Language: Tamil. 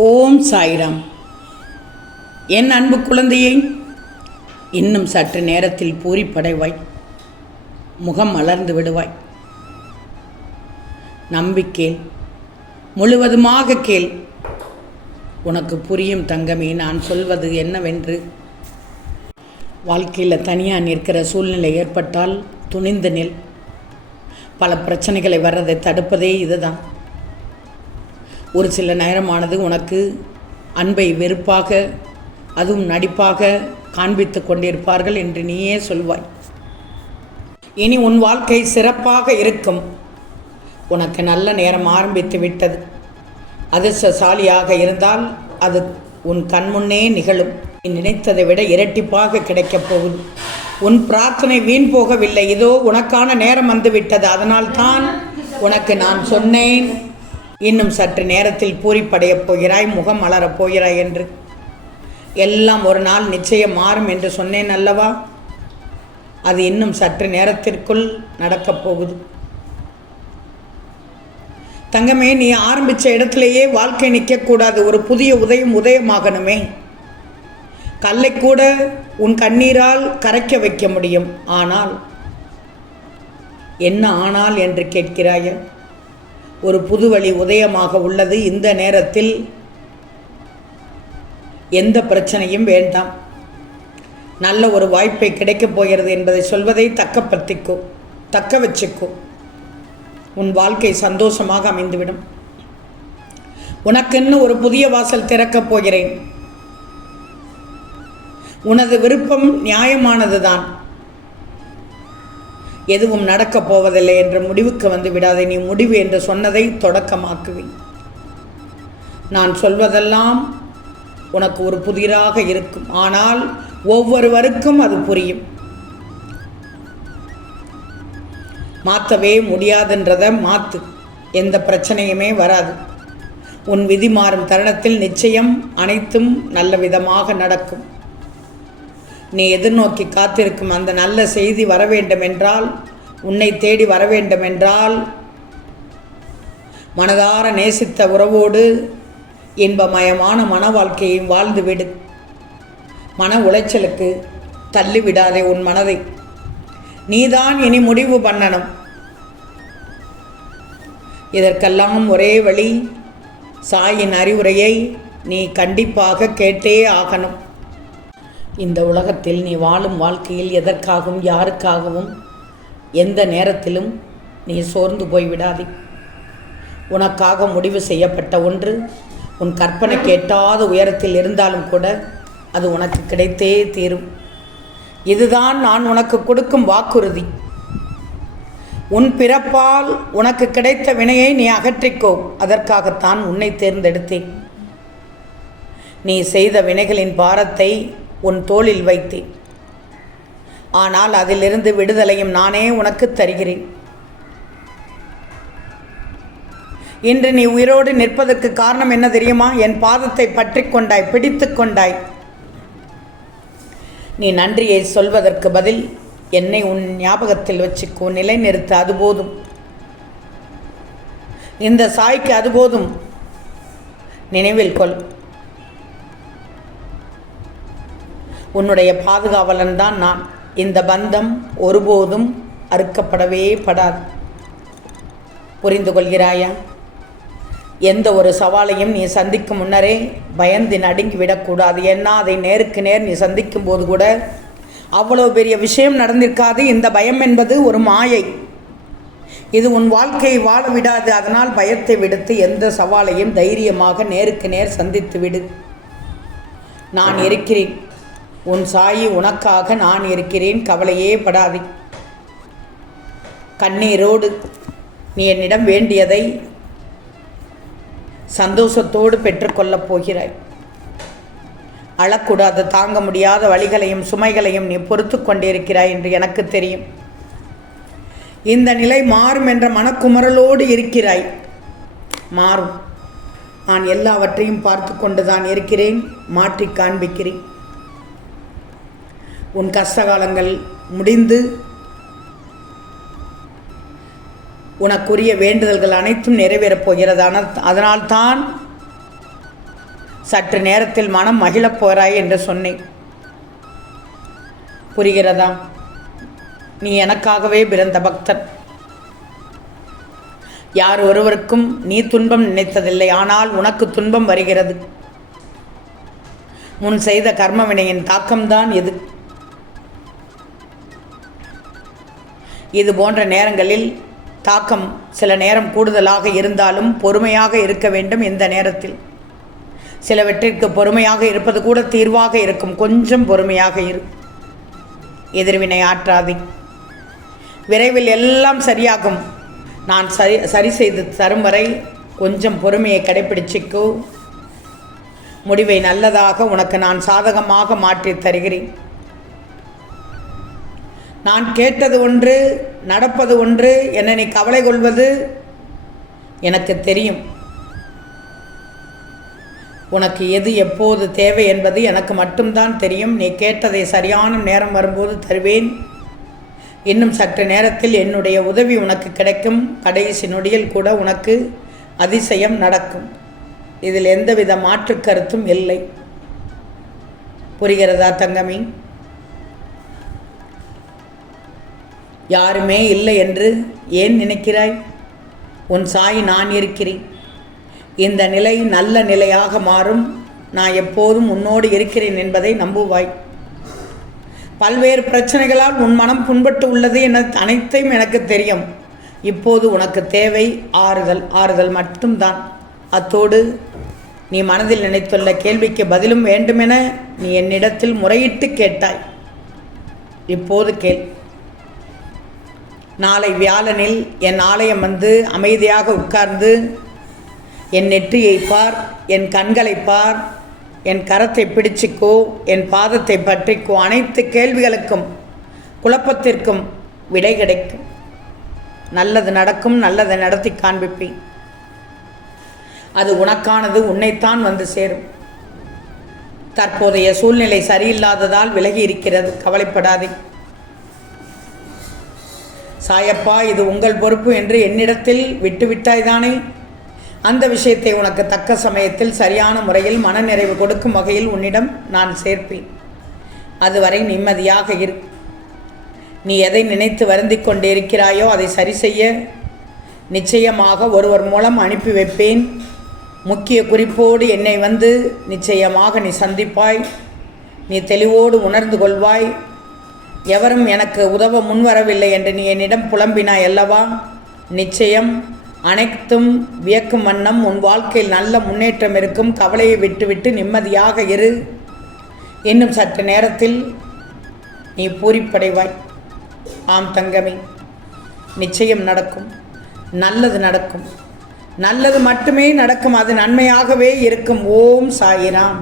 ஓம் சாய்ராம். என் அன்பு குழந்தையை, இன்னும் சற்று நேரத்தில் பூரிப்படைவாய், முகம் மலர்ந்து விடுவாய். நம்பிக்கேள், முழுவதுமாக கேள். உனக்கு புரியும் தங்கமே நான் சொல்வது என்னவென்று. வாழ்க்கையில் தனியாக நிற்கிற சூழ்நிலை ஏற்பட்டால் துணிந்து நில். பல பிரச்சனைகளை வர்றதை தடுப்பதே இதுதான். ஒரு சில நேரமானது உனக்கு அன்பை வெறுப்பாக, அதுவும் நடிப்பாக காண்பித்து கொண்டிருப்பார்கள் என்று நீயே சொல்வாய். இனி உன் வாழ்க்கை சிறப்பாக இருக்கும். உனக்கு நல்ல நேரம் ஆரம்பித்து விட்டது. அதிர்ஷ்டசாலியாக இருந்தால் அது உன் கண்முன்னே நிகழும். நீ நினைத்ததை விட இரட்டிப்பாக கிடைக்கப் போகுது. உன் பிரார்த்தனை வீண் போகவில்லை. இதோ உனக்கான நேரம் வந்துவிட்டது. அதனால்தான் உனக்கு நான் சொன்னேன், இன்னும் சற்று நேரத்தில் பூரிப்படையப் போகிறாய், முகம் மலரப் போகிறாய் என்று. எல்லாம் ஒரு நாள் நிச்சயம் மாறும் என்று சொன்னேன் அல்லவா? அது இன்னும் சற்று நேரத்திற்குள் நடக்கப் போகுது. தங்கமே, நீ ஆரம்பித்த இடத்திலேயே வாழ்க்கை நிற்கக்கூடாது. ஒரு புதிய உதயமாகணுமே. கல்லை கூட உன் கண்ணீரால் கரைக்க வைக்க முடியும். ஆனால் என்ன ஆனால் என்று கேட்கிறாய? ஒரு புது வழி உதயமாக உள்ளது. இந்த நேரத்தில் எந்த பிரச்சனையும் வேண்டாம். நல்ல ஒரு வாய்ப்பை கிடைக்கப் போகிறது என்பதை சொல்வதை தக்க வச்சுக்கோ. உன் வாழ்க்கை சந்தோஷமாக அமைந்துவிடும். உனக்கென்னு ஒரு புதிய வாசல் திறக்கப் போகிறேன். உனது விருப்பம் நியாயமானதுதான். எதுவும் நடக்கப் போவதில்லை என்ற முடிவுக்கு வந்து விடாதே. நீ முடிவு என்று சொன்னதை தொடக்கமாக்குவேன். நான் சொல்வதெல்லாம் உனக்கு ஒரு புதிராக இருக்கும். ஆனால் ஒவ்வொருவருக்கும் அது புரியும். மாற்றவே முடியாதுன்றதை மாற்று. எந்த பிரச்சனையுமே வராது. உன் விதி மாறும் தருணத்தில் நிச்சயம் அனைத்தும் நல்ல விதமாக நடக்கும். நீ எதிர்நோக்கி காத்திருக்கும் அந்த நல்ல செய்தி வர வேண்டுமென்றால், உன்னை தேடி வர வேண்டுமென்றால், மனதார நேசித்த உறவோடு இன்பமயமான மன வாழ்க்கையை வாழ்ந்துவிடு. மன உளைச்சலுக்கு தள்ளிவிடாதே உன் மனதை. நீதான் இனி முடிவு பண்ணணும். இதற்கெல்லாம் ஒரே வழி, சாயின் அறிவுரையை நீ கண்டிப்பாக கேட்டே ஆகணும். இந்த உலகத்தில் நீ வாழும் வாழ்க்கையில் எதற்காகவும் யாருக்காகவும் எந்த நேரத்திலும் நீ சோர்ந்து போய்விடாதே. உனக்காக முடிவு செய்யப்பட்ட ஒன்று உன் கற்பனைக்கு எட்டாத உயரத்தில் இருந்தாலும் கூட அது உனக்கு கிடைத்தே தீரும். இதுதான் நான் உனக்கு கொடுக்கும் வாக்குறுதி. உன் பிறப்பால் உனக்கு கிடைத்த வினையை நீ அகற்றிக்கோ. அதற்காகத்தான் உன்னை தேர்ந்தெடுத்தேன். நீ செய்த வினைகளின் பாரத்தை உன் தோளில் வைத்தேன். ஆனால் அதிலிருந்து விடுதலையும் நானே உனக்கு தருகிறேன். இன்று நீ உயிரோடு நிற்பதற்கு காரணம் என்ன தெரியுமா? என் பாதத்தை பற்றி கொண்டாய், பிடித்து கொண்டாய். நீ நன்றியை சொல்வதற்கு பதில் என்னை உன் ஞாபகத்தில் வச்சுக்கோ, நிலைநிறுத்த. அது போதும். இந்த சாய்க்கு அது போதும். நினைவில் கொள். உன்னுடைய பாதுகாவலன் தான் நான். இந்த பந்தம் ஒருபோதும் அறுக்கப்படவே படாது. புரிந்து கொள்கிறாயா? எந்த ஒரு சவாலையும் நீ சந்திக்கும் முன்னரே பயந்து நடுங்கி விடக்கூடாது. ஏன்னா அதை நேருக்கு நேர் நீ சந்திக்கும் போது கூட அவ்வளோ பெரிய விஷயம் நடந்திருக்காது. இந்த பயம் என்பது ஒரு மாயை. இது உன் வாழ்க்கையை வாழ விடாது. அதனால் பயத்தை விடுத்து எந்த சவாலையும் தைரியமாக நேருக்கு நேர் சந்தித்து விடு. நான் இருக்கிறேன். உன் சாயி உனக்காக நான் இருக்கிறேன். கவலையே படாதே. கண்ணீரோடு நீ என்னிடம் வேண்டியதை சந்தோஷத்தோடு பெற்றுக்கொள்ளப் போகிறாய். அழக்கூடாது. தாங்க முடியாத வலிகளையும் சுமைகளையும் நீ பொறுத்து கொண்டிருக்கிறாய் என்று எனக்கு தெரியும். இந்த நிலை மாறும் என்ற மனக்குமரலோடு இருக்கிறாய். மாறும். நான் எல்லாவற்றையும் பார்த்து கொண்டுதான் இருக்கிறேன். மாற்றி காண்பிக்கிறேன். உன் கஷ்டகாலங்கள் முடிந்து உனக்குரிய வேண்டுதல்கள் அனைத்தும் நிறைவேறப் போகிறது. அதனால்தான் சற்று நேரத்தில் மனம் மகிழப் போகிறாய் என்று சொன்னேன். புரிகிறதா? நீ எனக்காகவே பிறந்த பக்தன். யார் ஒருவருக்கும் நீ துன்பம் நினைத்ததில்லை. ஆனால் உனக்கு துன்பம் வருகிறது. முன் செய்த கர்ம வினையின் தாக்கம்தான் இது. இது போன்ற நேரங்களில் தாக்கம் சில நேரம் கூடுதலாக இருந்தாலும் பொறுமையாக இருக்க வேண்டும். இந்த நேரத்தில் சிலவற்றிற்கு பொறுமையாக இருப்பது கூட தீர்வாக இருக்கும். கொஞ்சம் பொறுமையாக இரு. எதிர்வினை ஆற்றாதே. விரைவில் எல்லாம் சரியாகும். நான் சரி செய்து தரும் வரை கொஞ்சம் பொறுமையை கடைப்பிடிச்சிக்கோ. முடிவை நல்லதாக உனக்கு நான் சாதகமாக மாற்றி தருகிறேன். நான் கேட்டது ஒன்று, நடப்பது ஒன்று என நீ கவலை கொள்வது எனக்கு தெரியும். உனக்கு எது எப்போது தேவை என்பது எனக்கு மட்டும்தான் தெரியும். நீ கேட்டதை சரியான நேரம் வரும்போது தருவேன். இன்னும் சற்று நேரத்தில் என்னுடைய உதவி உனக்கு கிடைக்கும். கடைசி நொடியில் கூட உனக்கு அதிசயம் நடக்கும். இதில் எந்தவித மாற்று கருத்தும் இல்லை. புரிகிறதா தங்கமி? யாருமே இல்லை என்று ஏன் நினைக்கிறாய்? உன் சாய் நான் இருக்கிறேன். இந்த நிலை நல்ல நிலையாக மாறும். நான் எப்போதும் உன்னோடு இருக்கிறேன் என்பதை நம்புவாய். பல்வேறு பிரச்சனைகளால் உன் மனம் புண்பட்டு உள்ளது என அனைத்தையும் எனக்கு தெரியும். இப்போது உனக்கு தேவை ஆறுதல். ஆறுதல் மட்டும்தான். அத்தோடு நீ மனதில் நினைத்துள்ள கேள்விக்கு பதிலும் வேண்டுமென நீ என்னிடத்தில் முறையிட்டு கேட்டாய். இப்போது கேள். நாளை வியாழனில் என் ஆலயம் வந்து அமைதியாக உட்கார்ந்து என் நெற்றியை பார், என் கண்களை பார், என் கரத்தை பிடிச்சிக்கோ, என் பாதத்தை பற்றிக்கோ. அனைத்து கேள்விகளுக்கும் குழப்பத்திற்கும் விடை கிடைக்கும். நல்லது நடக்கும். நல்லதை நடத்தி காண்பிப்பேன். அது உனக்கானது. உன்னைத்தான் வந்து சேரும். தற்போதைய சூழ்நிலை சரியில்லாததால் விலகி இருக்கிறது. கவலைப்படாதே. சாயப்பா, இது உங்கள் பொறுப்பு என்று என்னிடத்தில் விட்டுவிட்டாய்தானே. அந்த விஷயத்தை உனக்கு தக்க சமயத்தில் சரியான முறையில் மனநிறைவு கொடுக்கும் வகையில் உன்னிடம் நான் சேர்ப்பேன். அதுவரை நிம்மதியாக இரு. நீ எதை நினைத்து வருந்தி கொண்டு இருக்கிறாயோ அதை சரி செய்ய நிச்சயமாக ஒருவர் மூலம் அனுப்பி வைப்பேன். முக்கிய குறிப்போடு என்னை வந்து நிச்சயமாக நீ சந்திப்பாய். நீ தெளிவோடு உணர்ந்து கொள்வாய். எவரும் எனக்கு உதவ முன்வரவில்லை என்று நீ என்னிடம் புலம்பினாய் அல்லவா? நிச்சயம் அனைத்தும் வியக்கும் வண்ணம் உன் வாழ்க்கையில் நல்ல முன்னேற்றம் இருக்கும். கவலையை விட்டுவிட்டு நிம்மதியாக இரு. இன்னும் சற்று நேரத்தில் நீ பூரிப்படைவாய். ஆம் தங்கமே, நிச்சயம் நடக்கும். நல்லது நடக்கும். நல்லது மட்டுமே நடக்கும். அது நன்மையாகவே இருக்கும். ஓம் சாயிராம்.